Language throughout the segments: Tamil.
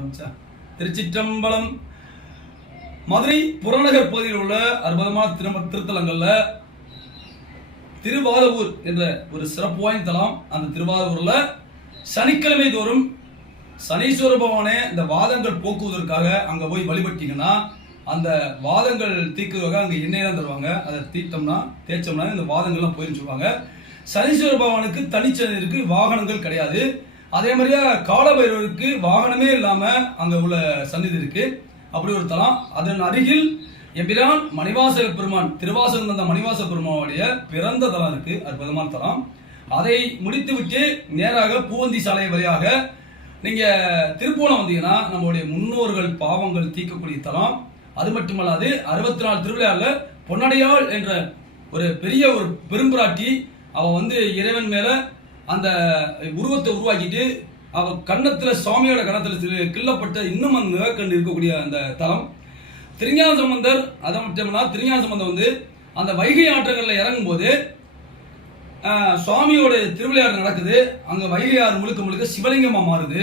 ஆரம்பிச்சா திருச்சிற்றம்பலம் மதுரை புறநகர் பகுதியில் உள்ள அற்புதமான திரும திருத்தலங்கள்ல திருவாரூர் என்ற ஒரு சிறப்பு வாய்ந்த தலம். அந்த திருவாரூரில் சனிக்கிழமை தோறும் சனீஸ்வர பகவானே இந்த வாதங்கள் போக்குவதற்காக அங்க போய் வழிபட்டீங்கன்னா அந்த வாதங்கள் தீக்குவதாக அங்க எண்ணெய் தான் தருவாங்க. அதை தீர்த்தோம்னா தேய்ச்சோம்னா இந்த வாதங்கள்லாம் போயிருன்னு சொல்லுவாங்க. சனீஸ்வர பகவானுக்கு தனிச்சனி இருக்கு வாகனங்கள் கிடையாது. அதே மாதிரியா காலபைரவருக்கு வாகனமே இல்லாம அங்க உள்ள சந்நிதி இருக்கு. அப்படி ஒரு தலம். அதன் அருகில் எம்பிரான் மணிவாச பெருமான் திருவாசகம் தந்த மணிவாச பெருமானுடைய பிறந்த தலம் இருக்கு. அற்புதமான தலம். அதை முடித்துவிட்டு நேராக பூவந்தி சாலை வழியாக நீங்க திருப்பூணம் வந்தீங்கன்னா நம்மளுடைய முன்னோர்கள் பாவங்கள் தீர்க்கக்கூடிய தலம். அது மட்டுமல்லாது அறுபத்தி நாலு திருவிழாவில் பொன்னடையாள் என்ற ஒரு பெரிய ஒரு பெரும்பிராட்டி அவ வந்து இறைவன் மேல அந்த உருவத்தை உருவாக்கிட்டு அவ கன்னத்தில் சுவாமியோட கணத்தில் கிள்ளப்பட்ட இன்னும் அந்த நிலக்கண்டு இருக்கக்கூடிய அந்த தலம். திருஞான சம்பந்தர் அதை மட்டும்னா திருஞான சம்பந்தம் வந்து அந்த வைகை ஆற்றங்களில் இறங்கும் போது சுவாமியோட திருவிளையாடல் நடக்குது. அங்கே வைகை ஆறு முழுக்க முழுக்க சிவலிங்கமாக மாறுது.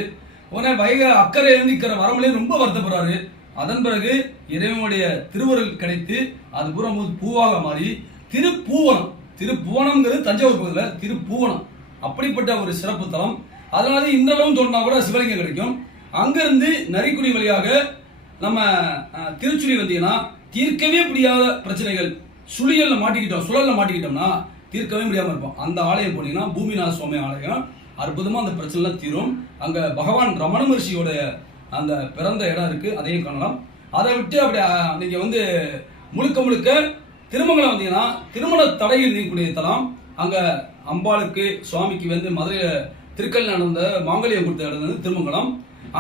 உடனே வைகை அக்கறை எழுந்திக்கிற வரமலே ரொம்ப வருத்தப்படுறாரு. அதன் பிறகு இறைவனுடைய திருவருள் கிடைத்து அது பூரா பூவாக மாறி திருப்பூவனம். திருப்புவனம்ங்கிறது தஞ்சாவூர் பகுதியில் திருப்பூவனம். அப்படிப்பட்ட ஒரு சிறப்பு தலம். அதனால இன்றளவும் தோண்டினா கூட சிவலிங்கம் கிடைக்கும். அங்கிருந்து நரிக்குடி வழியாக நம்ம திருச்சுழி வந்தீங்கன்னா தீர்க்கவே முடியாத பிரச்சனைகள். சுழியல்ல மாட்டிக்கிட்டோம் சுழல்ல மாட்டிக்கிட்டோம்னா தீர்க்கவே முடியாம இருப்போம். அந்த ஆலயம் போனீங்கன்னா பூமிநாத சுவாமி ஆலயம். அற்புதமா அந்த பிரச்சனைலாம் தீரும். அங்க பகவான் ரமண மகர்ஷியோட அந்த பிறந்த இடம் இருக்கு அதையும் காணலாம். அதை விட்டு அப்படி நீங்கள் நீங்க வந்து முழுக்க முழுக்க திருமங்கலம் வந்தீங்கன்னா திருமண தடையில் நீக்கக்கூடிய தலம். அங்கே அம்பாளுக்கு சுவாமிக்கு வந்து மதுரையில் திருக்கல் நடந்த மாங்கல்யம் கொடுத்த இடம் வந்து திருமங்கலம்.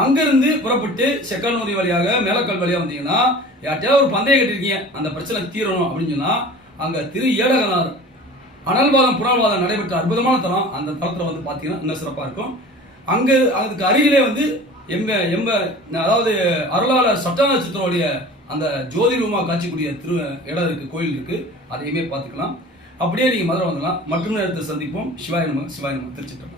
அங்கிருந்து புறப்பட்டு செக்கல்நூரி வழியாக மேலக்கல் வழியாக வந்தீங்கன்னா யார்ட்டையாவது ஒரு பந்தயம் கட்டிருக்கீங்க அந்த பிரச்சனை தீரணும் அப்படின்னு சொன்னால் அங்கே திரு ஏடகனார் அனல்வாதம் புனல்வாதம் நடைபெற்ற அற்புதமான தரம் அந்த தளத்துல வந்து பார்த்தீங்கன்னா இன்னும் சிறப்பாக இருக்கும். அங்கே அதுக்கு அருகிலே வந்து எம்ப எம்ப அதாவது அருளாளர் சட்டான நட்சத்திரோடைய அந்த ஜோதி ரூமா காட்சிக்கூடிய திரு இடம் இருக்குது கோயில் இருக்குது அதையுமே பார்த்துக்கலாம். அப்படியே நீங்கள் மதுரை வந்துடலாம். மற்றும் நேரத்தை சந்திப்போம். சிவாய நம சிவாய நம திருச்சிட்டோம்